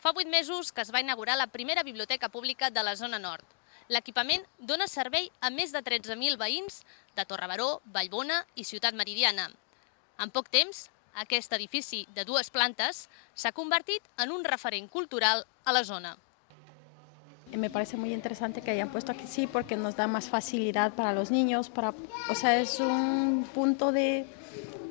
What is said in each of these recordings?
Fa 8 mesos que es va inaugurar la primera biblioteca pública de la zona nord. L'equipament dona servei a més de 13.000 veïns de Torrebaró, Vallbona i Ciutat Meridiana. En poc temps, aquest edifici de 2 plantes s'ha convertit en un referent cultural a la zona. Me parece muy interesante que hayan puesto aquí sí porque nos da más facilidad para los niños, es un punto de,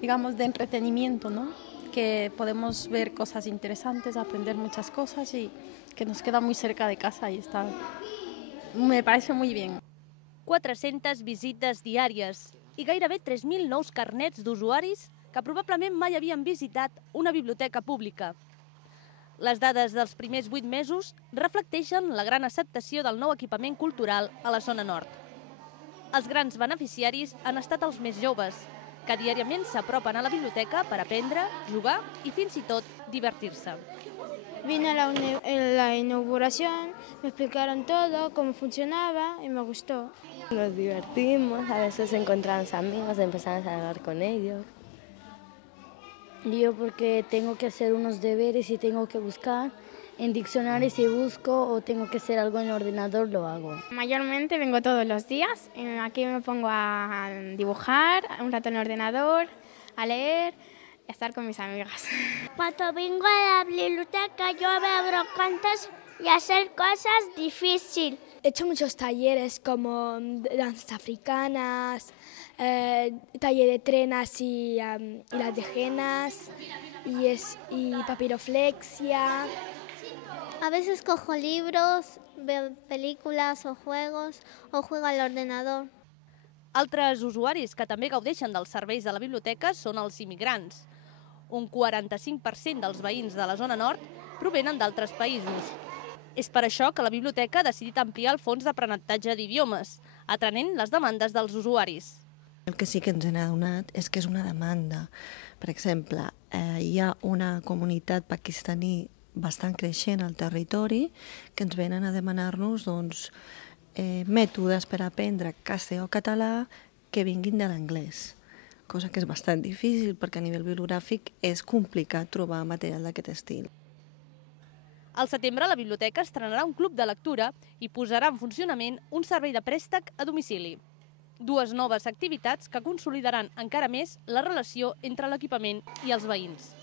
digamos, de entretenimiento, ¿no? Que podemos ver cosas interesantes, aprender muchas cosas y que nos queda muy cerca de casa y está, me parece muy bien. 400 visites diàries i gairebé 3.000 nous carnets d'usuaris que probablement mai havien visitat una biblioteca pública. Les dades dels primers 8 mesos reflecteixen la gran acceptació del nou equipament cultural a la zona nord. Els grans beneficiaris han estat els més joves, que diàriament s'apropen a la biblioteca per aprendre, jugar i fins i tot divertir-se. Vine a la inauguración, me explicaron todo, cómo funcionaba y me gustó. Nos divertimos, a veces encontramos amigos, empezamos a hablar con ellos. Yo porque tengo que hacer unos deberes y tengo que buscar en diccionarios si busco o tengo que hacer algo en el ordenador, lo hago. Mayormente vengo todos los días, aquí me pongo a dibujar, un rato en el ordenador, a leer y a estar con mis amigas. Cuando vengo a la biblioteca yo veo cuentos y hacer cosas difíciles. He hecho muchos talleres como danzas africanas, taller de trenas y las de genas y papiroflexia. A veces cojo libros, veo películas o juegos o juego al ordenador. Altres usuaris que també gaudeixen dels serveis de la biblioteca són els immigrants. Un 45% dels veïns de la zona nord provenen d'altres països. És per això que la biblioteca ha decidit ampliar el fons d'aprenentatge d'idiomes, atenent les demandes dels usuaris. El que sí que ens hem adonat és que és una demanda. Per exemple, hi ha una comunitat pakistaní bastant creixent al territori que ens venen a demanar-nos mètodes per aprendre castellà o català que vinguin de l'anglès, cosa que és bastant difícil perquè a nivell bibliogràfic és complicat trobar material d'aquest estil. Al setembre la biblioteca estrenarà un club de lectura i posarà en funcionament un servei de préstec a domicili. 2 noves activitats que consolidaran encara més la relació entre l'equipament i els veïns.